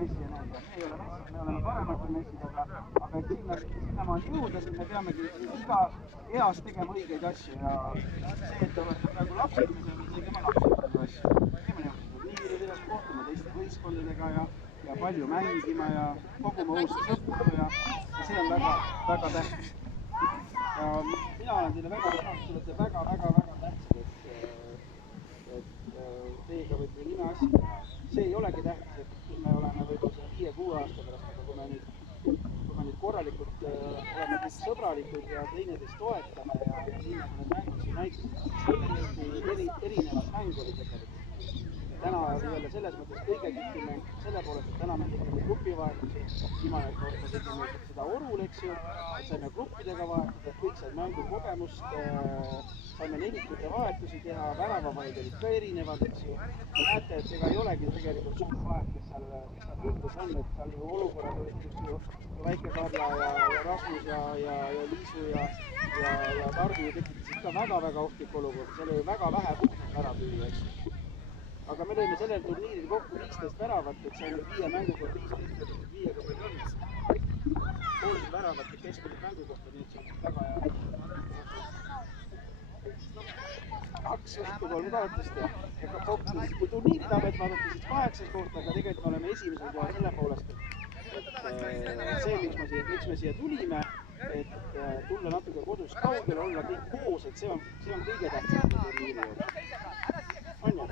messi ja need ja me ei ole messid, me oleme parematel messid, aga et sinnamaani jõuda, siis me peamegi iga eas tegema õigeid asju ja see, et olete praegu lapsed, me peame tegema lapsed asju. Teeme niimoodi turniirid edas kohtuma teiste võistkondadega ja palju mängima ja koguma uusi sõpru ja see on väga tähtis. Ja mina olen teile väga tähtsad, te olete väga tähtsad, et teiega võib ju nime asja teha. See ei olegi tähtis, et me oleme võib-olla 5-6 aasta pärast, aga kui me nüüd korralikult oleme kõik sõbralikud ja teineteist toetame ja nii nagu need mängud siin näitasid, siis täiesti erinevad mängurid tegelikult. Täna oli jälle selles mõttes kõige kihvim selle poolest, et täna me tegime grupivahetusi, viimane kord me tegime seda Orul, eks ju, et saime gruppidega vahetada, kõik said mängukogemust, saime nelikute vahetusi teha, väravavaid olid ka erinevad, eks ju. Te näete, et ega ei olegi tegelikult suurt vahet, kes seal ründes on, et seal ju olukorrad olid, kus ju Väike-Karla ja Rasmus ja Liisu ja Tarvi tekitasid ka väga ohtlik olukord, seal oli väga vähe puhtalt väravlüüa, eks ju. Aga me lõime sellel turniiril kokku 15 väravat, et see on 5 mänguga 15, 5-ga palju on. Poolsed väravat ja keskmine mängu kohta, nii et see on väga hea. 2 võitu 3 kaotust ja kui turniiritabet vaadata, siis 8. koht, aga tegelikult me oleme esimesed ja selle poolest, et see, miks me siia tulime, et tulla natuke kodus kaugele, olla kõik koos, et see on kõige tähtsam turniiri juures. On ju?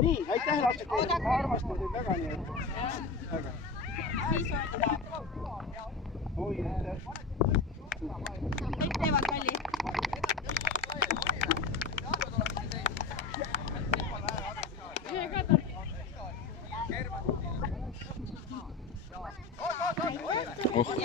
Nii, aitäh lapsed teile, ma armastan teid väga nii, et oi, aitäh. Kõik teevad palli. Oh.